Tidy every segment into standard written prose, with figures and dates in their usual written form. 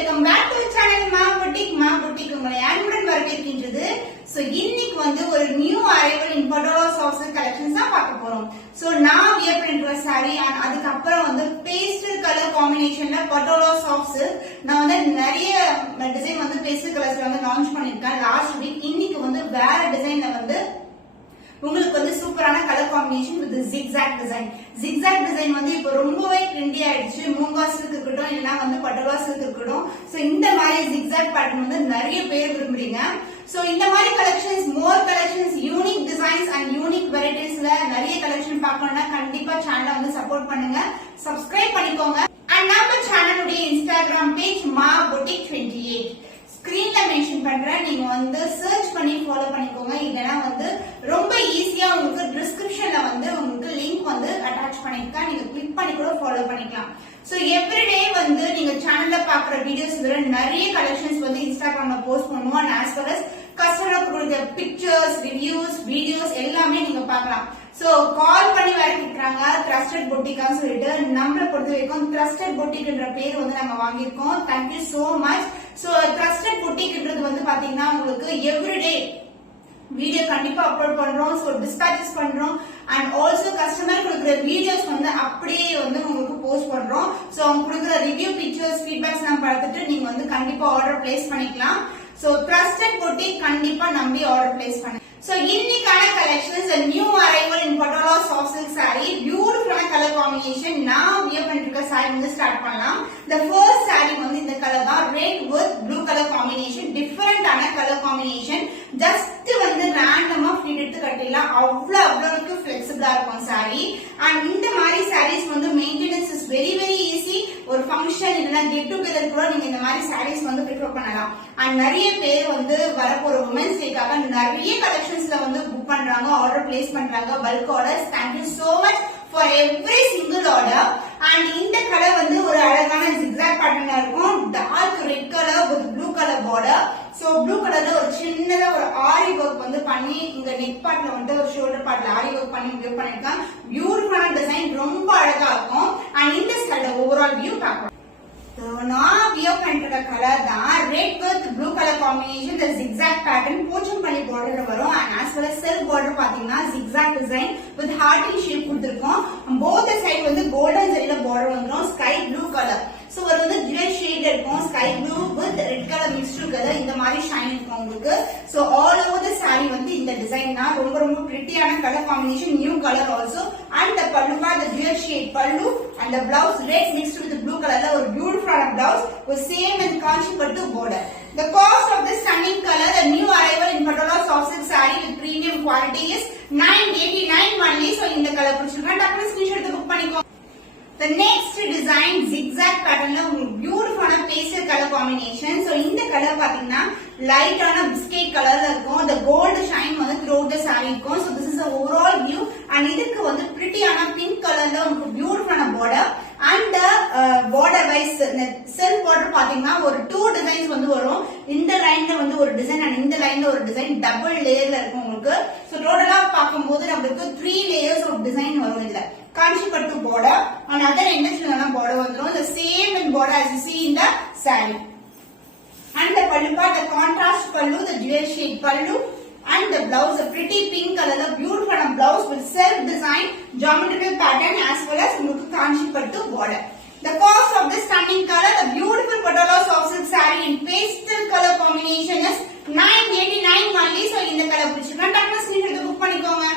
Welcome back to channel மா boutique உங்களை அன்புடன் வரவேற்கின்றது. சோ இன்னைக்கு வந்து ஒரு new arrival in Patola soft collections தான் பார்க்க போறோம். சோ நான் வியர் பிரிண்ட் சாரி அண்ட் அதுக்கு அப்புறம் வந்து பேஸ்டல் கலர் காம்பினேஷன்ல பட்டோலா சாஃப்ட்ஸ் நான் வந்து நிறைய டிசைன் வந்து பேஸ்டல் கலர்ஸ்ல வந்து லான்ச் பண்ணிருக்கேன் லாஸ்ட் வீக். இன்னைக்கு வந்து வேற டிசைன்ல வந்து உங்களுக்கு வந்து சூப்பரான colour combination with zigzag design. Zigzag design வந்து இப்போ ரொம்பவே ட்ரெண்டி ஆயிடுச்சு. மூங்கா சில்க் இருக்கட்டும் இல்லைன்னா வந்து பட்டோலா சில்க் இருக்கட்டும். சோ இந்த மாதிரி ஜிக்ஸாக் பேட்டர்ன் வந்து நிறைய பேர் விரும்புறீங்க. சோ இந்த மாதிரி collections, more collections, unique designs and unique வெரைட்டிஸ்ல நிறைய கலெக்ஷன் பார்க்கணும்னா கண்டிப்பா சேனலை வந்து சப்போர்ட் பண்ணுங்க, சப்ஸ்கிரைப் பண்ணிக்கோங்க. அண்ட் நம்ம சேனலுடைய இன்ஸ்டாகிராம் பேஜ் மா புட்டிக் 28 ஸ்கிரீன்ல மென்ஷன் பண்றேன். நீங்க வந்து சர்ச் பண்ணி ஃபாலோ பண்ணிக்கோங்க. இல்லனா வந்து ரொம்ப ஈஸியா உங்களுக்கு டிஸ்கிரிப்ஷன்ல வந்து உங்களுக்கு லிங்க் வந்து அட்டாச் பண்ணிருக்கேன். நீங்க கிளிக் பண்ணி கூட ஃபாலோ பண்ணிக்கலாம். சோ எவ்ரிடே வந்து நீங்க சேனல்ல பாக்குற வீடியோஸ் விட நிறைய கலெக்ஷன்ஸ் வந்து இன்ஸ்டாகிராம்ல போஸ்ட் பண்ணுவோம். அண்ட் ஆஸ் வெல் அஸ் கஸ்டமருக்கு கொடுக்கிற பிக்சர்ஸ், ரிவ்யூஸ், வீடியோஸ் எல்லாமே நீங்க பார்க்கலாம். சோ கால் பண்ணி வேற கேக்குறாங்க ட்ரஸ்டட் பொட்டிக்கான்னு சொல்லிட்டு. நம்மளை பொறுத்த வரைக்கும் ட்ரஸ்டட் பொட்டிக்ன்ற பேர் வந்து நம்ம வாங்கியிருக்கோம். Thank you so much. So trusted பொட்டிக்ன்றது வந்து பாத்தீங்கன்னா உங்களுக்கு எவ்ரிடே வீடியோ கண்டிப்பா அப்லோட் பண்றோம். சோ டிஸ்பேச்சஸ் பண்றோம் அண்ட் ஆல்சோ கஸ்டமர் கொடுக்குற வீடியோஸ் வந்து அப்படியே வந்து உங்களுக்கு போஸ்ட் பண்றோம். சோ அவங்க கொடுக்குற ரிவ்யூ, பிக்சர்ஸ், ஃபீட்பேக்ஸ் எல்லாம் பார்த்துட்டு நீங்க வந்து கண்டிப்பா ஆர்டர் பிளேஸ் பண்ணிக்கலாம். சோ ட்ரஸ்டட் பொட்டிக் கண்டிப்பா நம்பி ஆர்டர் பிளேஸ் பண்ணுங்க. சோ இன்னைக்கான collections new arrival in Patola soft silk sari, பியூட்டிஃபுல்லான கலர் காம்பினேஷன். நான் வியர் பண்ணிருக்க சாரி வந்து ஸ்டார்ட் பண்ணலாம். the first சாரி வந்து இந்த கலர் தான், red with blue colour combination. டிஃபரெண்டான கலர் காம்பினேஷன். ஜஸ்ட் வந்து ரேண்டமா ஃபிட் எடுத்து கட்டிடலாம். அவ்வளவுக்கு ஃபிளெக்சிபிளா இருக்கும் சாரி. அண்ட் இந்த மாதிரி சாரீஸ் வந்து maintenance is very very easy. ஒரு ஃபங்க்ஷன் இல்லைன்னா கெட் டுகெதர் கூட நீங்க இந்த மாதிரி சாரீஸ் வந்து ப்ரிஃபர் பண்ணலாம். அண்ட் நிறைய பேர் வந்து வரப்போற உமன்ஸ் டேக்காக நிறைய கலெக்ஷன்ஸ்ல வந்து புக் பண்றாங்க, ஆர்டர் பிளேஸ் பண்றாங்க, bulk orders. Thank you so much for every single order. And இந்த கலர் வந்து ஒரு அழகான ஜிக்ஸாக் பேட்டர்ன்ல இருக்கும். Dark red colour with blue colour border. So blue கலர்ல ஒரு சின்னதா ஒரு ஆரி ஒர்க் வந்து பண்ணி இங்க நெக் பார்ட்ல வந்து ஒரு ஷோல்டர் பார்ட்ல ஆரி ஒர்க் பண்ணி வியூ பண்ணிருக்காங்க. பியூட்டிஃபுல்லான டிசைன், ரொம்ப அழகா இருக்கும். அண்ட் இந்த ஸ்டைல ஓவரால் வியூ பார்க்கலாம். நான் வியர் பண்ற கலர் தான் red with blue colour combination. இந்த ஜிக்ஸாக் பேட்டர்ன் போச்சம்பள்ளி பார்டர் வரும். And as well as self border பாத்தீங்கன்னா zigzag design with heart in shape கொடுத்திருக்கோம். போத் சைடு வந்து கோல்டன் ஜெரில பார்டர் வந்துரும். Sky blue colour. சோ ஒரு வந்து கிரே ஷேட் இருக்கும். Sky blue with red colour mixed colour. இந்த மாதிரி ஷைன் இருக்கும் உங்களுக்கு. So all over the sari வந்து இந்த டிசைன் தான். ரொம்ப பிரிட்டியான colour combination, new colour also. And the pallu the dual shade pallu and the blouse red mixed with blue color. ஒரு பியூட்டிஃபுல்லான blouse with same and kanchi pattu border. The cost of this stunning color, the new arrival in Patola soft silk saree with premium quality is 989 only. So இந்த colour பிடிச்சிருக்கா டக்குனு screenshot எடுத்து book பண்ணிக்கோ. The next design zigzag patternல உங்களுக்கு பியூட்டிஃபுல்லான pastel colour combination. So இந்த colour பாத்தீங்கன்னா லைட்டான பிஸ்கட் கலர்ல இருக்கும். the gold shine வந்து throughout the saree இருக்கும். so this is the overall view. and இதுக்கு வந்து பிரிட்டியான பிங்க் கலர்ல உங்களுக்கு பியூட்டிஃபுல்லான border and border wise self border பாத்தீங்கன்னா ஒரு 2 டிசைன்ஸ் வந்து வரும். இந்த லைன்ல வந்து ஒரு டிசைன் அண்ட் இந்த லைன்ல ஒரு டிசைன் டபுள் லேயர்ல இருக்கும் உங்களுக்கு. சோ டோட்டலா பாக்கும்போது நமக்கு 3 லேயர்ஸ் ஆஃப் டிசைன் வரும். இதுல kanchi pattu border and other industry border vandrum. the same in border as you see in the saree. And the pallu part, the contrast pallu, the dual shade pallu and the blouse, a pretty pink color, the beautiful blouse with self design geometrical pattern as well as kanchi pattu border. The cost of this stunning color, the beautiful Patola soft silk saree in pastel color combination is 989 only. so இந்த colour பிடிச்சிருக்கா டக்குனு screenshot எடுத்து book பண்ணிக்கோங்க.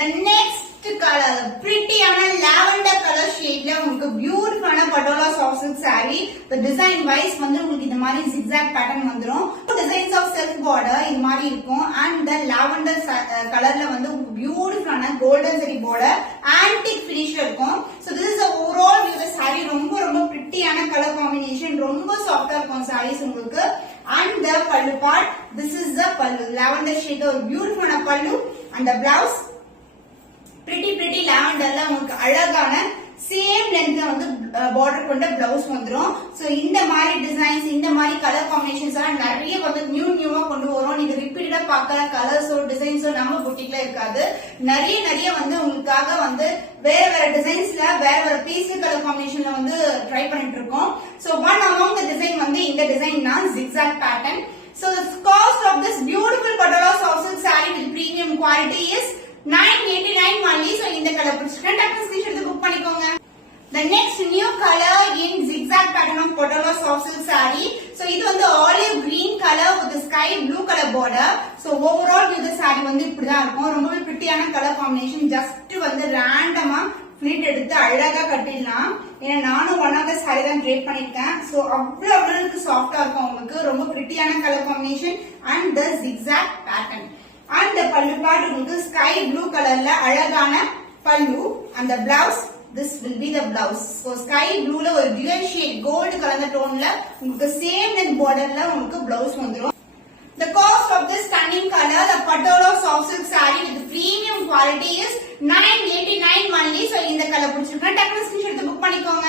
The next color, prettyயான lavender color shadeல உங்களுக்கு பியூட்டிஃபுல்லான patola soft silk saree. the design wise வந்து உங்களுக்கு இந்த மாதிரி zigzag pattern வந்துரும். designs of self border இந்த மாதிரி இருக்கும். and the lavender கலர்ல வந்து பியூட்டிஃபுல்லான golden zari border, antique finish இருக்கும். so this is the overall view. the saree ரொம்ப prettyயான கலர் காம்பினேஷன், ரொம்ப சாஃப்ட்டா இருக்கும் sarees உங்களுக்கு. and the pallu part, this is the pallu, lavender shade ஒரு பியூட்டிஃபுல்லான pallu. and the blouse pretty லாவெண்டர்ல உங்களுக்கு அழகான சேம் லென்த்ல வந்து பார்டர் கொண்ட பிளவுஸ் வந்துரும். சோ இந்த மாதிரி டிசைன்ஸ், இந்த மாதிரி கலர் காம்பினேஷன்ஸ் எல்லாம் நிறைய வந்து நியூவா கொண்டு வரோம். நீங்க ரிப்பீட்டடா பாக்குற கலர்ஸோ டிசைன்ஸோ நம்ம புட்டிக்ல இருக்காது. நிறைய வந்து உங்களுக்காக வந்து வேற டிசைன்ஸ்ல வேற பீஸ் கலர் காம்பினேஷன்ல வந்து ட்ரை பண்ணிட்டு இருக்கோம். So one among the design வந்து இந்த டிசைன் தான் zigzag pattern. So the cost of this beautiful Patola soft silk saree with premium quality is 989 only. So இந்த கலர் பிடிச்சிருக்கேன், டக்குனு ஸ்கிரீன்ஷாட் எடுத்து புக் பண்ணிக்கோங்க. The next new color in zigzag pattern of Patola soft silk saree. So இது வந்து olive green color with sky blue color border. So overall இந்த saree வந்து இப்படிதான் இருக்கும். ரொம்பவே பிரிட்டியான கலர் காம்பினேஷன். ஜஸ்ட் வந்து ரேண்டமா ஃபிளிட் எடுத்து அழகா கட்டிடலாம். ஏன்னா நானும் ஒன் ஆஃப் த சாரி தான் ட்ரேப் பண்ணிருக்கேன். சோ அவ்வளவுக்கு சாஃப்டா இருக்கும் உங்களுக்கு. ரொம்ப பிரிட்டியான colour combination and the zigzag pattern. And pallu part உங்களுக்கு ஸ்கை ப்ளூ கலர்ல அழகான பல்லு. அந்த blouse this will be the blouse. So sky blue ல ஒரு dual shade gold கலந்த டோன்ல உங்களுக்கு சேம் லென்த் borderல உங்களுக்கு பிளவுஸ் வந்துரும். The cost of this stunning color, the Patola soft silk saree with premium quality is 989 only. So இந்த colour பிடிச்சிருக்கா டக்குனு screenshot எடுத்து புக் பண்ணிக்கோங்க.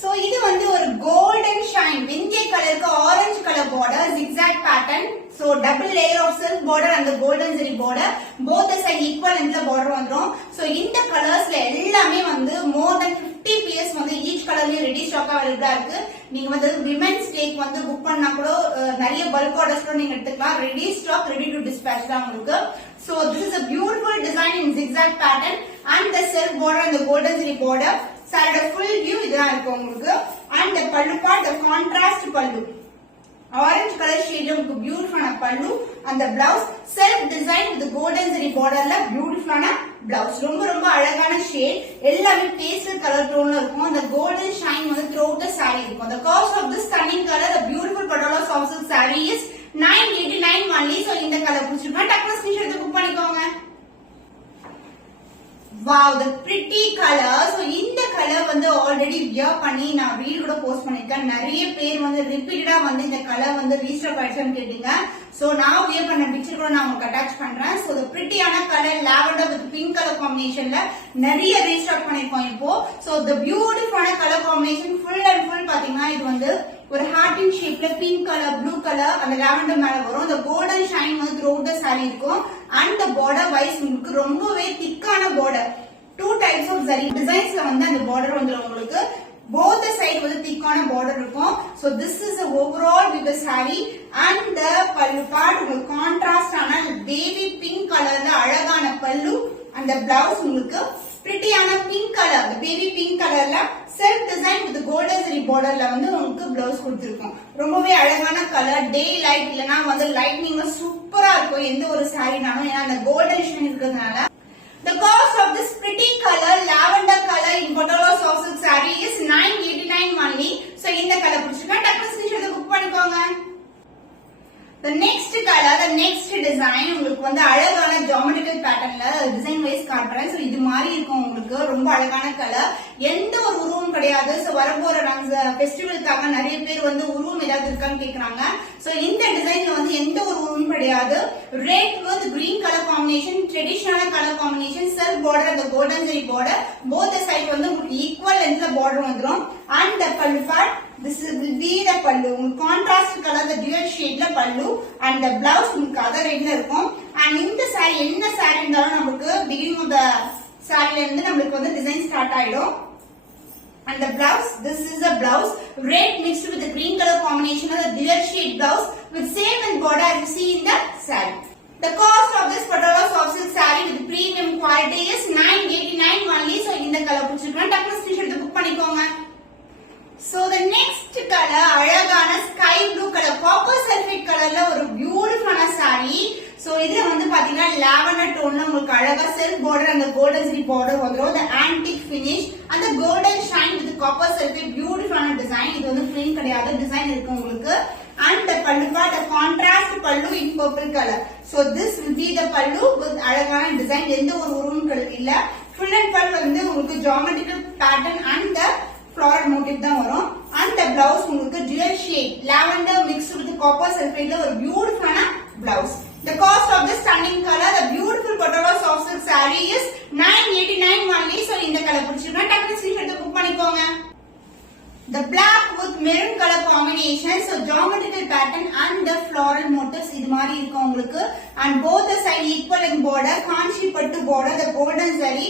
சோ இது வந்து ஒரு கோல்டன் ஷைன் வெந்தய கலருக்கு orange colour border zigzag pattern. So double layer of silk border and the golden zari border, both the side equal length la border vandrum. So இந்த கலர்ஸ்ல எல்லாமே வந்து more than 50 pieces வந்து each கலர்லயும் ready stock அவைலபிளா இருக்கு. நீங்க வந்து women's டேக்கு வந்து புக் பண்ணா கூட நிறைய பல்க் ஆர்டர்ஸ் கூட நீங்க எடுத்துக்கலாம். Ready stock, ready to dispatch தான் உங்களுக்கு. So this is a beautiful design in zigzag pattern and the silk border and the golden zari border. சாரியோட ஃபுல் வியூ இதுதான் இருக்கும் உங்களுக்கு. And pallu part the contrast pallu orange colour ஷேட்ல உங்களுக்கு பியூட்டிஃபுல்லான பல்லு. அந்த blouse self design with golden zari பார்டர்ல பியூட்டிஃபுல்லான பிளவுஸ். ரொம்ப அழகான ஷேட். எல்லாமே பேஸ்டல் கலர் டோன்ல இருக்கும். அந்த கோல்டன் ஷைன் வந்து த்ரூஅவுட் தி saree இருக்கும். The cost of this stunning color, the beautiful Patola soft silk saree is 989 only. So இந்த கலர் பிடிச்சிருக்கா டக்குனு ஸ்கிரீன்ஷாட் எடுத்து புக் பண்ணிக்கோங்க. Wow, the pretty color. So இந்த கலர் வந்து ஆல்ரெடி வியர் பண்ணி நான் ரீல் கூட போஸ்ட் பண்ணிருக்கேன். நிறைய பேர் வந்து ரிப்பீட்டடா வந்து இந்த கலர் வந்து ரீஸ்டாக் ஆயிடுச்சுன்னு கேட்டீங்க. சோ நான் வியர் பண்ண பிக்சர் கூட நான் உங்களுக்கு அட்டாச் பண்றேன். சோ the prettyயான colour lavender with pink colour காம்பினேஷன்ல நிறைய ரீஸ்டாக் பண்ணிருக்கோம் இப்போ. So the beautiful colour combination full and full பாத்தீங்கன்னா இது வந்து ஒரு ஹார்டின் ஷேப்ல பிங்க் கலர், ப்ளூ கலர் அந்த லாவெண்டர் மேல வரும். அந்த கோல்டன் ஷைன் வந்து த்ரூஅவுட் தி saree இருக்கும். அண்ட் the border wise உங்களுக்கு ரொம்பவே திக்கான border. Two types of zari designs ல வந்து அந்த border வந்து உங்களுக்கு both the side வந்து திக்கான border இருக்கும். So this is the overall with the saree and the pallu part உங்களுக்கு contrast ஆன baby pink கலர்ல அழகான பல்லு. அந்த பிளவுஸ் உங்களுக்கு பிரிட்டியான பிங்க் கலர், baby pink கலர்ல self design with golden zari பார்டர்ல வந்து உங்களுக்கு பிளவுஸ் கொடுத்திருக்கோம். ரொம்பவே அழகான கலர். டே லைட் இல்லனா வந்து லைட்னிங்கா சூப்பரா இருக்கும் எந்த ஒரு சாரினாலும். ஏன்னா அந்த கோல்டன் ஷைன் இருக்கிறதுனால. The cost of this pretty color, lavender color in Patola soft silk saree is 989 only. So இந்த கலர் பிடிச்சிருக்கா டக்குனு ஸ்கிரீன்ஷாட் எடுத்து புக் பண்ணிக்கோங்க. The next color, the next design உங்களுக்கு வந்து அழகான geometrical patternல டிசைன் வைஸ் காட்டுறேன். சோ இது மாதிரி இருக்கும் உங்களுக்கு. ரொம்ப அழகான கலர். எந்த ஒரு உருவம் கிடையாது. சோ வரப்போற ஃபெஸ்டிவலுக்காக நிறைய பேர் வந்து உருவம் ஏதாவது இருக்கான்னு கேக்குறாங்க. சோ இந்த டிசைன்ல வந்து எந்த ஒரு உருவம் கிடையாது. Red with green color combination, traditional color combination, silk border and the golden zari border, both the side வந்து உங்களுக்கு equal length border வந்துரும். And the pallu part, this will be the pallu. Contrast color the dual shade la pallu and the blouse உங்களுக்கு other ரெட்ல இருக்கும். And இந்த saree என்ன saree இருந்தாலும் நமக்கு beginning of the saree ல இருந்து நமக்கு வந்து டிசைன் ஸ்டார்ட் ஆயிடும். And the blouse, this is a blouse red mixed with the green color combination of the dual shade blouse with same length border as you see in the saree. The cost of this Patola soft silk saree with premium quality is 989 only. So இந்த colour பிடிச்சிருக்கா டக்குனு screenshot எடுத்து book பண்ணிக்கோங்க. So the next color அழகான sky blue color, copper sulphate colorல ஒரு பியூட்டிஃபுல்லான saree. So இதுல வந்து பாத்தீங்கன்னா லாவெண்டர் டோன்ல உங்களுக்கு அழகா silk border and the golden zari border வந்துரும். The antique finish and the golden shine with copper sulphate பியூட்டிஃபுல்லான டிசைன். இது வந்து plain கிடையாது, டிசைன் இருக்கு உங்களுக்கு. And the pallu part, the contrast pallu in purple color. So this will be the pallu with அழகான design. எந்த ஒரு உருவம் இல்ல. Full and full வந்து உங்களுக்கு geometrical pattern and the floral motif தான் வரும். And the blouse உங்களுக்கு dual shade lavender mixed with copper sulphate ஒரு பியூட்டிஃபுல்லான blouse. The cost of this stunning color, the beautiful Patola soft silk saree is 989 only. So இந்த colour பிடிச்சிருந்தா டக்குனு screenshot எடுத்து book பண்ணிக்கோங்க. the black with maroon color combination, so geometrical pattern and the floral motifs இது மாதிரி இருக்கும் உங்களுக்கு. And both the side equal in border, காஞ்சி பட்டு border, the golden zari.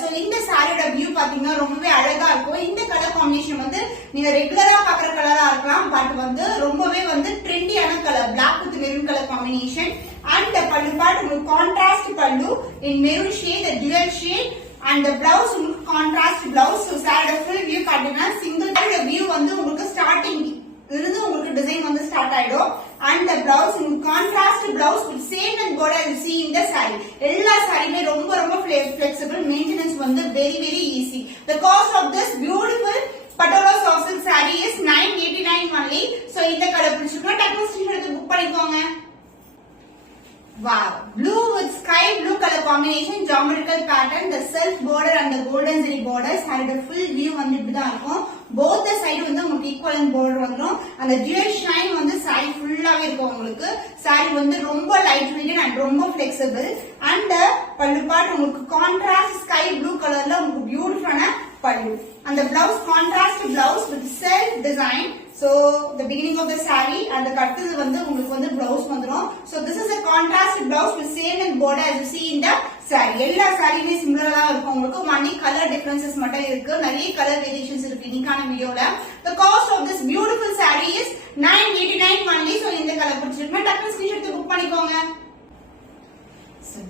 So இந்த சாரியோட வியூ பாத்தீங்கன்னா ரொம்பவே அழகா இருக்கும். இந்த கலர் காம்பினேஷன் வந்து நீங்க ரெகுலரா பாக்குற கலரா இருக்கலாம், பட் வந்து ரொம்பவே வந்து ட்ரெண்டியான colour, black with maroon color combination. And the pallu part உங்களுக்கு contrast pallu in maroon shade, the dual shade. And the blouse உங்களுக்கு contrast blouse. So saree full view காட்டுனா single view வந்து உங்களுக்கு starting இருந்து உங்களுக்கு design வந்து start ஆயிடும். And the blouse உங்களுக்கு contrast blouse with same and border you see in the saree. எல்லா சாரியுமே ரொம்ப ரொம்ப flexible, maintenance வந்து very easy. The cost of this beautiful Patola soft silk saree is 989 only. So இந்த colour பிடிச்சிருக்கா டக்குனு screenshot எடுத்து புக் பண்ணிக்கோங்க. Wow, blue with sky blue color combination, geometrical pattern, the self border and the golden zari borders had a full view வந்து இப்படிதான் இருக்கும். Both the side வந்து உங்களுக்கு equivalent border வந்துரும். அந்த dual shine வந்து saree ஃபுல்லாவே இருக்கும் உங்களுக்கு. saree வந்து ரொம்ப light weight and ரொம்ப flexible. And the pallu part உங்களுக்கு contrast sky blue colorல உங்களுக்கு beautiful pallu. And the blouse contrast blouse with self design. So the beginning of the saree and the கட்டுது வந்து உங்களுக்கு வந்து blouse வந்துரும். So this is a contrast blouse with same and border as you see in the saree. எல்லா சாரியுமே சிமிலரா இருக்கும் உங்களுக்கு. only color differences மட்டும் இருக்கு. நிறைய color variations இருக்கு இன்னைக்கான வீடியோல. The cost of this beautiful saree is 989 only. So இந்த கலர் பிடிச்சிருக்குன்னா டக்குனு ஸ்கிரீன்ஷாட் எடுத்து புக் பண்ணிக்கோங்க.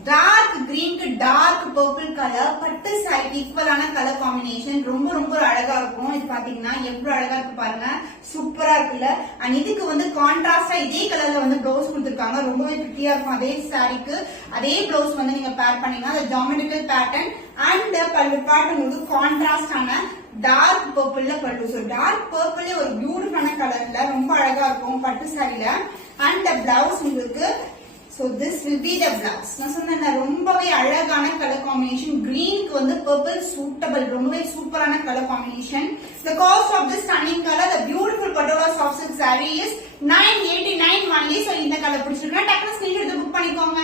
dark green க்கு dark purple color பட்டு saree ஈக்குவலான கலர் காம்பினேஷன் ரொம்ப அழகா இருக்கும். இது பாத்தீங்கன்னா எவ்வளவு அழகா இருக்கு பாருங்க, சூப்பரா இருக்குல்ல. அண்ட் இதுக்கு வந்து கான்ட்ராஸ்டா இதே கலர்ல வந்து ப்ளவுஸ் கொடுத்திருக்காங்க, ரொம்பவே பிரிட்டியா இருக்கும். அதே சாரிக்கு அதே ப்ளவுஸ் வந்து நீங்க பேர் பண்ணீங்கன்னா அந்த geometrical pattern and pallu part உங்களுக்கு கான்ட்ராஸ்டான டார்க் பர்பிள்ல பல்லு. சோ டார்க் பர்பிளே ஒரு பியூட்டிஃபுல்லான கலர்ல ரொம்ப அழகா இருக்கும் பட்டு சாரில. அண்ட் பிளவுஸ் உங்களுக்கு so this will be the blouse. நான் சொன்னேன் ரொம்பவே அழகான கலர் காம்பினேஷன். கிரீனுக்கு வந்து purple suitable, ரொம்பவே சூப்பரான colour combination. The cost of this stunning color, the beautiful Patola soft silk saree is 989 only. So இந்த கலர் பிடிச்சிருக்கா டக்குனு ஸ்கிரீன்ஷாட் எடுத்து புக் பண்ணிக்கோங்க.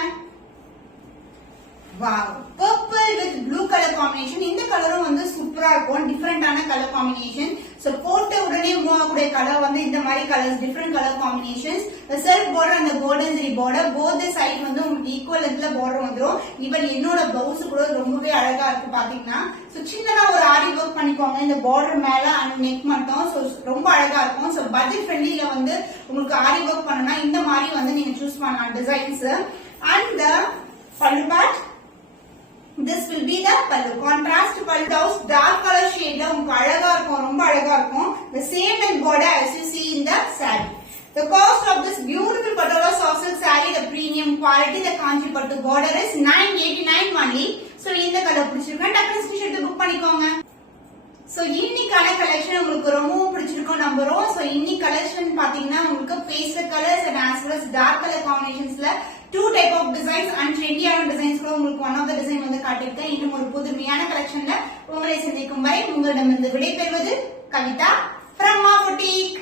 Wow, purple with blue color combination. இந்த கலரும் வந்து சூப்பரா இருக்கும், டிஃபரெண்டான கலர் காம்பினேஷன். சோ போட்ட உடனே மூவ் ஆகக்கூடிய கலர் வந்து இந்த மாதிரி colours, different colour combinations. The self border and the golden zari border, both the side வந்து உங்களுக்கு ஈக்குவல் லென்த்ல border வந்துரும். ஈவன் என்னோட பிளவுஸ் கூட ரொம்பவே அழகா இருக்கு பாத்தீங்கன்னா. சோ சின்னதா ஒரு ஆரி வர்க் பண்ணிக்கோங்க இந்த border மேல அண்ட் நெக் மட்டும். சோ ரொம்ப அழகா இருக்கும். சோ பட்ஜெட் ஃப்ரெண்ட்லில வந்து உங்களுக்கு ஆரி வர்க் பண்ணனும்னா இந்த மாதிரி வந்து நீங்க சூஸ் பண்ணலாம் designs. And the pallu part, this will be the pallu. Contrast pallu blouse dark color shade la உங்களுக்கு அழகா இருக்கும், ரொம்ப அழகா இருக்கும். The same and border as you see in the saree. The cost of this beautiful Patola soft silk saree, the premium quality, the kanchi pattu border is 989 only. So இந்த colour பிடிச்சிருக்கா டக்குனு screenshot எடுத்து book பண்ணிக்கோங்க. So இன்னைக்கான collection உங்களுக்கு ரொம்பவும் பிடிச்சிருக்கும் நம்புறோம். சோ இன்னைக்கு கலெக்ஷன் பாத்தீங்கன்னா உங்களுக்கு pastel colours and as well as dark colour காம்பினேஷன்ஸ்ல 2 type of designs and trendy-ஆன designs கூட உங்களுக்கு one of the design வந்து காட்டியிருக்கேன். இன்னும் ஒரு புதுமையான கலெக்ஷன்ல உங்களை சந்திக்கும் வரை உங்களிடமிருந்து விடைபெறுவது கவிதா from Ma Boutique.